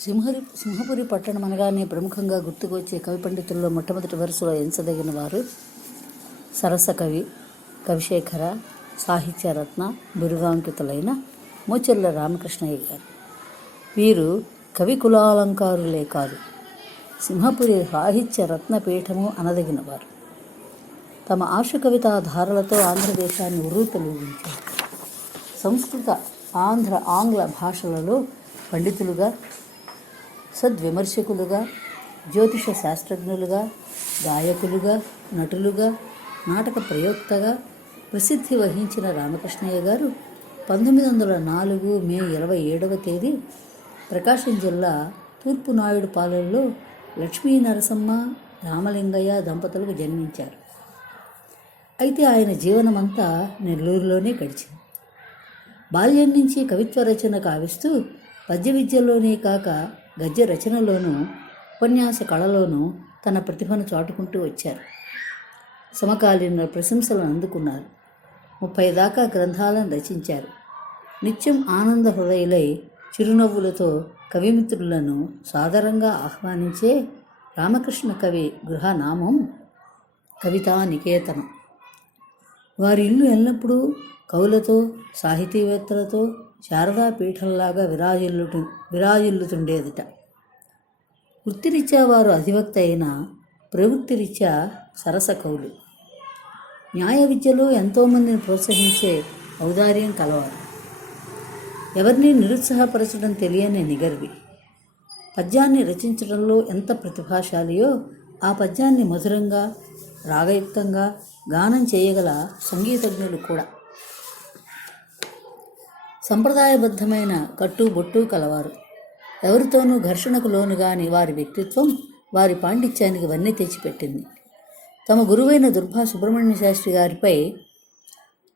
సింహపురి పట్టణం అనగానే ప్రముఖంగా గుర్తుకొచ్చే కవి పండితుల్లో మొట్టమొదటి వరుసలో ఎంచదగిన వారు సరస కవి, కవిశేఖర, సాహిత్యరత్న బిరుదాంకితులైన మోచెర్ల రామకృష్ణయ్య గారు. వీరు కవి కులాలంకారులే కాదు, సింహపురి సాహిత్య రత్నపీఠము అనదగినవారు. తమ ఆశు కవితా ధారలతో ఆంధ్రదేశాన్ని ఉర్రూతలూగించారు. సంస్కృత, ఆంగ్ల భాషలలో పండితులుగా, సద్విమర్శకులుగా, జ్యోతిష శాస్త్రజ్ఞులుగా, గాయకులుగా, నటులుగా, నాటక ప్రయోక్తగా ప్రసిద్ధి వహించిన రామకృష్ణయ్య గారు 1904 మే 27వ తేదీ ప్రకాశం జిల్లా తూర్పు నాయుడుపాలెంలో లక్ష్మీ నరసమ్మ, రామలింగయ్య దంపతులకు జన్మించారు. అయితే ఆయన జీవనమంతా నెల్లూరులోనే గడిచింది. బాల్యం నుంచి కవిత్వ రచన కావిస్తూ పద్య విద్యలోనే కాక గద్య రచనలోనూ, ఉపన్యాస కళలోనూ తన ప్రతిభను చాటుకుంటూ వచ్చారు. సమకాలీన ప్రశంసలను అందుకున్నారు. 30 దాకా గ్రంథాలను రచించారు. నిత్యం ఆనంద హృదయులై చిరునవ్వులతో కవిమిత్రులను సాదరంగా ఆహ్వానించే రామకృష్ణ కవి గృహనామం కవితా నికేతనం. వారి ఇల్లు ఎల్లప్పుడూ కవులతో, సాహితీవేత్తలతో శారదా పీఠంలాగా విరాజిల్లుతుండేదిట. వృత్తిరీత్యా వారు అధివక్త అయిన, ప్రవృత్తిరీత్యా సరస కవులు. న్యాయ విద్యలో ఎంతోమందిని ప్రోత్సహించే ఔదార్యం కలవారు. ఎవరిని నిరుత్సాహపరచడం తెలియని నిగర్వి. పద్యాన్ని రచించడంలో ఎంత ప్రతిభాశాలియో ఆ పద్యాన్ని మధురంగా, రాగయుక్తంగా గానం చేయగల సంగీతజ్ఞులు కూడా. సంప్రదాయబద్ధమైన కట్టుబొట్టు కలవారు. ఎవరితోనూ ఘర్షణకు లోనుగాని వారి వ్యక్తిత్వం వారి పాండిత్యానికి వన్నె తెచ్చిపెట్టింది. తమ గురువైన దుర్భా సుబ్రహ్మణ్య శాస్త్రి గారిపై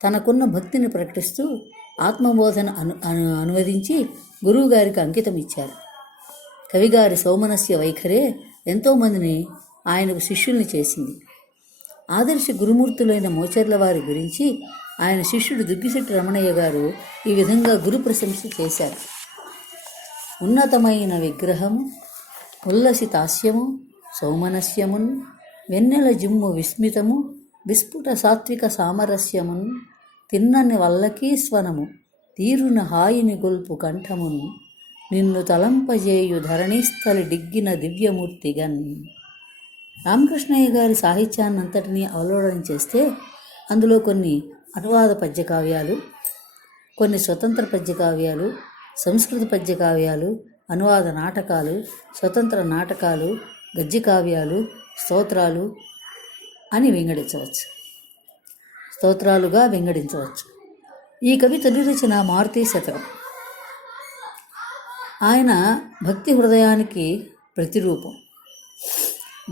తనకున్న భక్తిని ప్రకటిస్తూ ఆత్మబోధన అనువదించి గురువుగారికి అంకితం ఇచ్చారు. కవిగారి సౌమనస్య వైఖరే ఎంతోమందిని ఆయనకు శిష్యుల్ని చేసింది. ఆదర్శ గురుమూర్తులైన మోచెర్ల వారి గురించి ఆయన శిష్యుడు దుగ్గిశెట్టి రమణయ్య గారు ఈ విధంగా గురు ప్రశంస చేశారు. ఉన్నతమైన విగ్రహము, ఉల్లసితాస్యము, సౌమనస్యమున్, వెన్నెల జిమ్ము విస్మితము, విస్ఫుట సాత్విక సామరస్యమున్, తిన్నని వల్లకీస్వనము, తీరున హాయిని గొల్పు కంఠమున్, నిన్ను తలంపజేయు ధరణీస్థలి డిగ్గిన దివ్యమూర్తిగన్. రామకృష్ణయ్య గారి సాహిత్యాన్నంతటినీ అవలోకనం చేస్తే అందులో కొన్ని అనువాద పద్యకావ్యాలు, కొన్ని స్వతంత్ర పద్యకావ్యాలు, సంస్కృత పద్యకావ్యాలు, అనువాద నాటకాలు, స్వతంత్ర నాటకాలు, గద్యకావ్యాలు, స్తోత్రాలు అని స్తోత్రాలుగా వింగడించవచ్చు. ఈ కవి తొలి రచన మారుతి శతకం. ఆయన భక్తి హృదయానికి ప్రతిరూపం.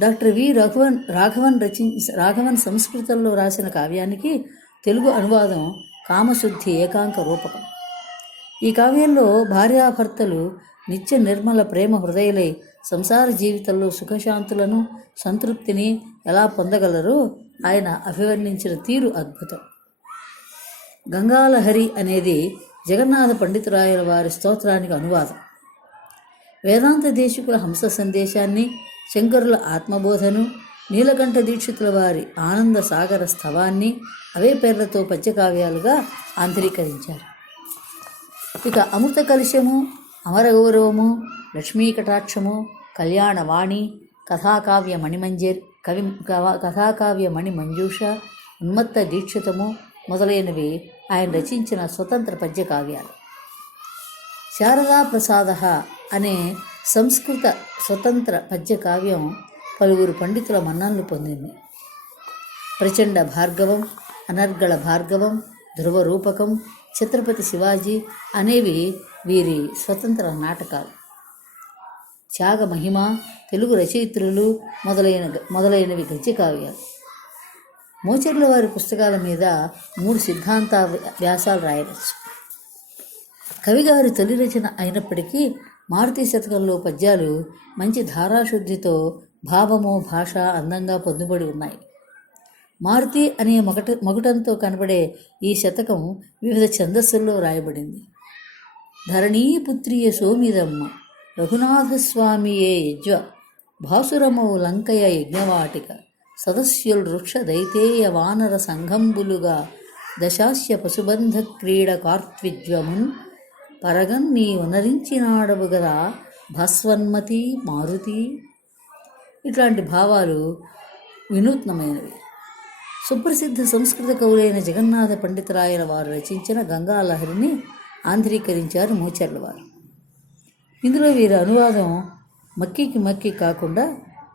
డాక్టర్ వి రాఘవన్ సంస్కృతంలో రాసిన కావ్యానికి తెలుగు అనువాదం కామశుద్ధి ఏకాంక రూపకం. ఈ కావ్యంలో భార్యాభర్తలు నిత్య నిర్మల ప్రేమ హృదయులై సంసార జీవితంలో సుఖశాంతులను, సంతృప్తిని ఎలా పొందగలరో ఆయన అభివర్ణించిన తీరు అద్భుతం. గంగాలహరి అనేది జగన్నాథ పండితురాయల వారి స్తోత్రానికి అనువాదం. వేదాంత దేశికుల హంస సందేశాన్ని, శంకరుల ఆత్మబోధను, నీలకంఠ దీక్షితుల వారి ఆనంద సాగర స్థవాన్ని అవే పేర్లతో పద్యకావ్యాలుగా ఆంధ్రీకరించారు. ఇక అమృత కలశము, అమరగౌరవము, లక్ష్మీ కటాక్షము, కళ్యాణవాణి, కథాకావ్య మణి మంజూష, ఉన్మత్త దీక్షితము మొదలైనవి ఆయన రచించిన స్వతంత్ర పద్యకావ్యాలు. శారదా ప్రసాద అనే సంస్కృత స్వతంత్ర పద్యకావ్యం పలువురు పండితుల మన్ననలు పొందింది. ప్రచండ భార్గవం, అనర్గళ భార్గవం, ధ్రువరూపకం, ఛత్రపతి శివాజీ అనేవి వీరి స్వతంత్ర నాటకాలు. త్యాగ మహిమ, తెలుగు రచయిత్రులు మొదలైనవి గద్యకావ్యాలు. మోచెర్ల వారి పుస్తకాల మీద 3 సిద్ధాంత వ్యాసాలు రాయవచ్చు. కవిగారి తొలి రచన అయినప్పటికీ మారుతి శతకంలో పద్యాలు మంచి ధారాశుద్ధితో భావము, భాష అందంగా పొందుబడి ఉన్నాయి. మారుతి అనే మగుటంతో కనబడే ఈ శతకం వివిధ ఛందస్సుల్లో రాయబడింది. ధరణీపుత్రియ సోమిదమ్మ రఘునాథస్వామియే యజ్వ భాసురమౌ లంకయ యజ్ఞవాటిక సదస్యుల్ వృక్ష దైతేయ వానర సంఘంబులుగా దశాస్య పశుబంధ క్రీడ కార్త్విజ్వమున్ పరగన్ నీ ఉనరించినాడవు గదా భాస్వన్మతి మారుతి. ఇట్లాంటి భావాలు వినూత్నమైనవి. సుప్రసిద్ధ సంస్కృత కవులైన జగన్నాథ పండితరాయల వారు రచించిన గంగాలహరిని ఆంధ్రీకరించారు మోచెర్ల వారు. ఇందులో వీరి అనువాదం మక్కి కాకుండా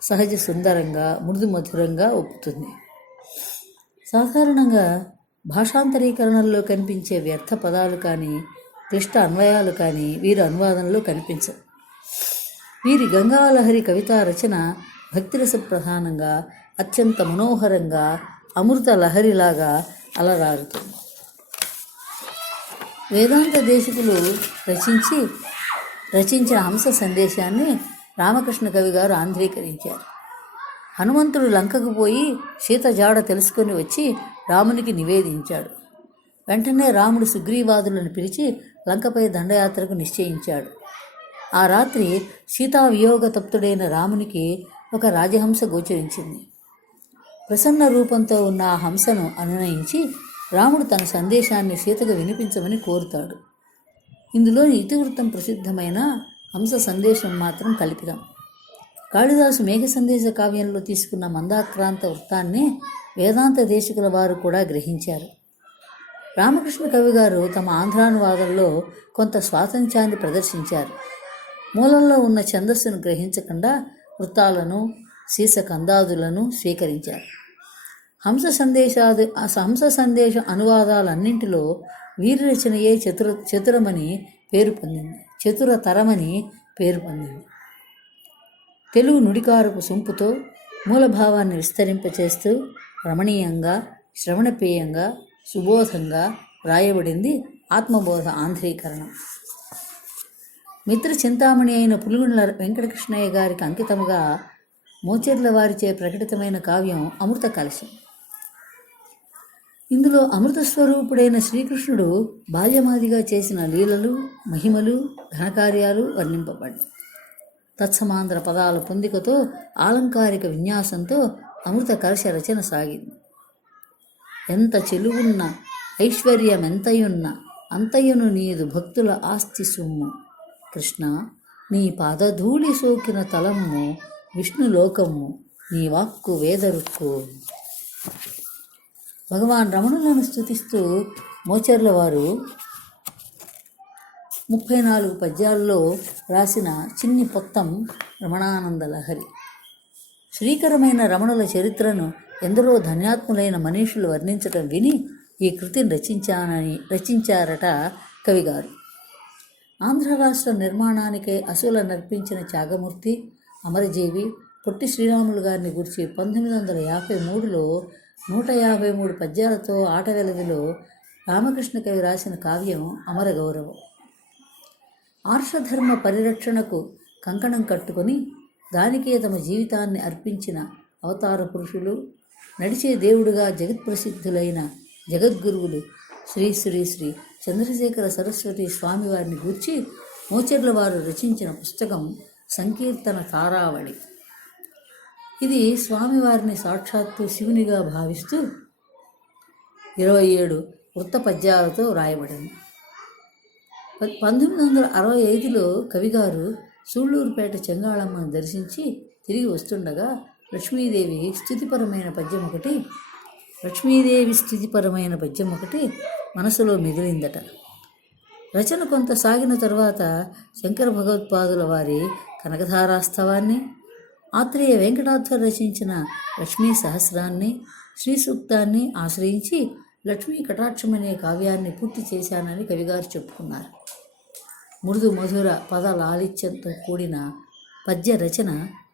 సహజ సుందరంగా మృదు మధురంగా ఒప్పుతుంది. సాధారణంగా భాషాంతరీకరణల్లో కనిపించే వ్యర్థ పదాలు కానీ క్లిష్ట అన్వయాలు కానీ వీరి అనువాదంలో కనిపించవు. వీరి గంగాలహరి కవితా రచన భక్తిరస ప్రధానంగా అత్యంత మనోహరంగా అమృత లహరిలాగా అలరారుతుంది. వేదాంత దేశికులు రచించిన హంస సందేశాన్ని రామకృష్ణ కవి గారు ఆంధ్రీకరించారు. హనుమంతుడు లంకకు పోయి సీత జాడ తెలుసుకొని వచ్చి రామునికి నివేదించాడు. వెంటనే రాముడు సుగ్రీవాదులను పిలిచి లంకపై దండయాత్రకు నిశ్చయించాడు. ఆ రాత్రి సీతా వియోగ తప్తుడైన రామునికి ఒక రాజహంస గోచరించింది. ప్రసన్న రూపంతో ఉన్న ఆ హంసను అనునయించి రాముడు తన సందేశాన్ని సీతకు వినిపించమని కోరుతాడు. ఇందులోని ఇతివృత్తం ప్రసిద్ధమైన హంస సందేశం మాత్రం కల్పితం. కాళిదాసు మేఘ సందేశ కావ్యంలో తీసుకున్న మందాక్రాంత వృత్తాన్ని వేదాంత దేశికుల వారు కూడా గ్రహించారు. రామకృష్ణ కవి గారు తమ ఆంధ్రానువాదంలో కొంత స్వాతంత్ర్యాన్ని ప్రదర్శించారు. మూలంలో ఉన్న ఛందస్సును గ్రహించకుండా వృత్తాలను శీర్షకందాదులను స్వీకరించారు. హంస సందేశ అనువాదాలన్నింటిలో వీరి రచనయే చతురతరమని పేరు పొందింది. తెలుగు నుడికారపు సొంపుతో మూలభావాన్ని విస్తరింపచేస్తూ రమణీయంగా, శ్రవణపేయంగా, సుబోధంగా రాయబడింది ఆత్మబోధ ఆంధ్రీకరణం. మిత్ర చింతామణి అయిన పులుగుండ్ల వెంకటకృష్ణయ్య గారికి అంకితముగా మోచెర్ల వారిచే ప్రకటితమైన కావ్యం అమృత కలశం. ఇందులో అమృత స్వరూపుడైన శ్రీకృష్ణుడు బాల్యమాదిగా చేసిన లీలలు, మహిమలు, ఘనకార్యాలు వర్ణింపబడ్డాయి. తత్సమాంధ్ర పదాల పొందికతో ఆలంకారిక విన్యాసంతో అమృత కలశ రచన సాగింది. ఎంత చెలువున్న ఐశ్వర్యమెంతయున్న అంతయును నీదు భక్తుల ఆస్తి సొమ్ము కృష్ణ, నీ పాదధూళి సోకిన తలము విష్ణులోకము, నీ వాక్కు వేదరుక్కు. భగవాన్ రమణులను స్తుతిస్తూ మోచెర్ల వారు 34 పద్యాల్లో రాసిన చిన్ని పొత్తం రమణానంద లహరి. శ్రీకరమైన రమణుల చరిత్రను ఎందరో ధన్యాత్ములైన మనీషులు వర్ణించటం విని ఈ కృతిని రచించారట కవిగారు. ఆంధ్ర రాష్ట్ర నిర్మాణానికే అసువుల నర్పించిన త్యాగమూర్తి, అమరజీవి పొట్టి శ్రీరాములు గారిని గురించి 1953లో 153 పద్యాలతో ఆటవెలదిలో రామకృష్ణ కవి రాసిన కావ్యం అమర గౌరవం. ఆర్షధర్మ పరిరక్షణకు కంకణం కట్టుకొని దానికే తమ జీవితాన్ని అర్పించిన అవతార పురుషులు, నడిచే దేవుడుగా జగత్ప్రసిద్ధులైన జగద్గురువులు శ్రీ శ్రీ శ్రీ చంద్రశేఖర సరస్వతి స్వామివారిని గూర్చి మోచెర్ల వారు రచించిన పుస్తకం సంకీర్తన తారావళి. ఇది స్వామివారిని సాక్షాత్తు శివునిగా భావిస్తూ 27 వృత్త పద్యాలతో రాయబడింది. 1965లో కవిగారు సూళ్ళూరుపేట చెంగాళమ్మను దర్శించి తిరిగి వస్తుండగా లక్ష్మీదేవి స్థుతిపరమైన పద్యం ఒకటి మనసులో మిగిలిందట. రచన కొంత సాగిన తరువాత శంకర భగవత్పాదుల వారి కనకధారాస్తవాన్ని, ఆత్రేయ వెంకటాధ్వర్ రచించిన లక్ష్మీ సహస్రాన్ని, శ్రీ సూక్తాన్ని ఆశ్రయించి లక్ష్మీ కటాక్షం అనే కావ్యాన్ని పూర్తి చేశానని కవిగారు చెప్పుకున్నారు. మృదు మధుర పద లాలిత్యంతో కూడిన పద్య రచన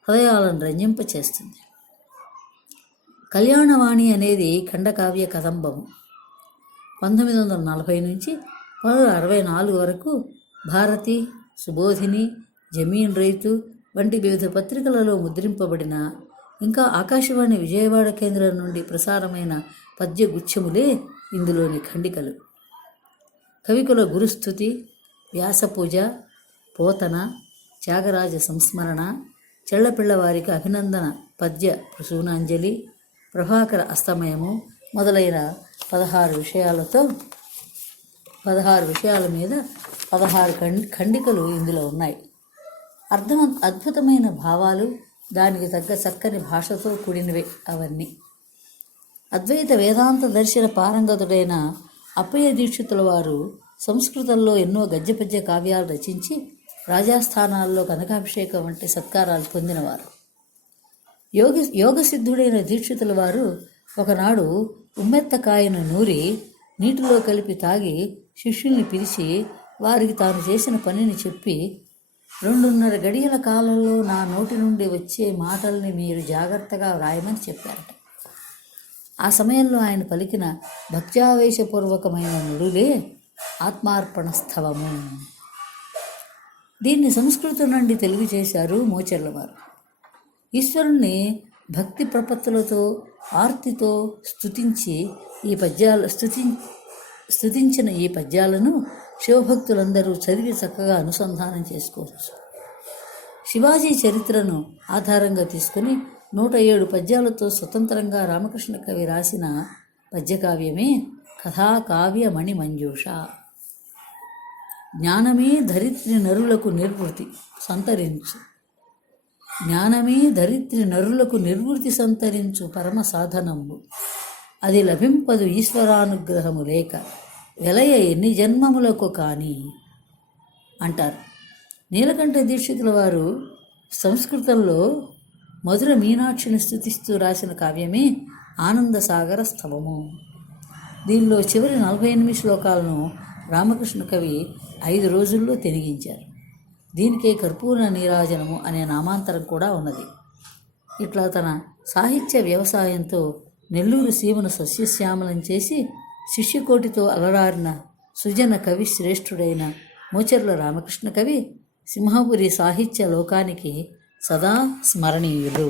హృదయాలను రంజింపచేస్తుంది. కళ్యాణవాణి అనేది ఖండకావ్య కదంబము. 1940 నుంచి 1964 వరకు భారతి, సుబోధిని, జమీన్ రైతు వంటి వివిధ పత్రికలలో ముద్రింపబడిన, ఇంకా ఆకాశవాణి విజయవాడ కేంద్రం నుండి ప్రసారమైన పద్య గుచ్ఛములే ఇందులోని ఖండికలు. కవికుల గురుస్థుతి, వ్యాసపూజ, పోతన, త్యాగరాజ సంస్మరణ, చెళ్లపిళ్ళవారికి అభినందన పద్య ప్రసూనాంజలి, ప్రభాకర అస్తమయము మొదలైన 16 విషయాల మీద 16 ఖండికలు ఇందులో ఉన్నాయి. అద్భుతమైన భావాలు, దానికి తగ్గ చక్కని భాషతో కూడినవే అవన్నీ. అద్వైత వేదాంత దర్శన పారంగతుడైన అప్పయ్య దీక్షితుల వారు సంస్కృతంలో ఎన్నో గద్యపద్య కావ్యాలు రచించి రాజాస్థానాల్లో కనకాభిషేకం వంటి సత్కారాలు పొందినవారు. యోగసిద్ధుడైన దీక్షితుల వారు ఒకనాడు ఉమ్మెత్తకాయను నూరి నీటిలో కలిపి తాగి శిష్యుల్ని పిలిచి వారికి తాను చేసిన పనిని చెప్పి 2.5 గడియల కాలంలో నా నోటి నుండి వచ్చే మాటల్ని మీరు జాగ్రత్తగా వ్రాయమని చెప్పారట. ఆ సమయంలో ఆయన పలికిన భక్త్యావేశపూర్వకమైన నుడులే ఆత్మార్పణస్థవము. దీన్ని సంస్కృతం నుండి తెలుగు చేశారు మోచెర్లవారు. ఈశ్వరుణ్ణి భక్తి ప్రపత్తులతో ఆర్తితో స్తుతించిన ఈ పద్యాలను శివభక్తులందరూ చదివి చక్కగా అనుసంధానం చేసుకోవచ్చు. శివాజీ చరిత్రను ఆధారంగా తీసుకుని 107 పద్యాలతో స్వతంత్రంగా రామకృష్ణ కవి రాసిన పద్యకావ్యమే కథాకావ్య మణిమంజూష. జ్ఞానమే ధరిత్రి నరులకు నిర్వృతి సంతరించు పరమ సాధనంబు. అది లభింపదు ఈశ్వరానుగ్రహము లేక వెలయ ఎన్ని జన్మములకు కాని అంటారు. నీలకంఠ దీక్షితుల వారు సంస్కృతంలో మధుర మీనాక్షిని స్తుతిస్తూ రాసిన కావ్యమే ఆనందసాగర స్తవము. దీనిలో చివరి 48 శ్లోకాలను రామకృష్ణ కవి 5 రోజుల్లో తెనిగించారు. దీనికే కర్పూర నీరాజనము అనే నామాంతరం కూడా ఉన్నది. ఇట్లా తన సాహిత్య వ్యవసాయంతో నెల్లూరు సీమను సస్యశ్యామలం చేసి శిష్యకోటితో అలరారిన సుజన కవి శ్రేష్ఠుడైన మోచెర్ల రామకృష్ణ కవి సింహపురి సాహిత్య లోకానికి సదా స్మరణీయులు.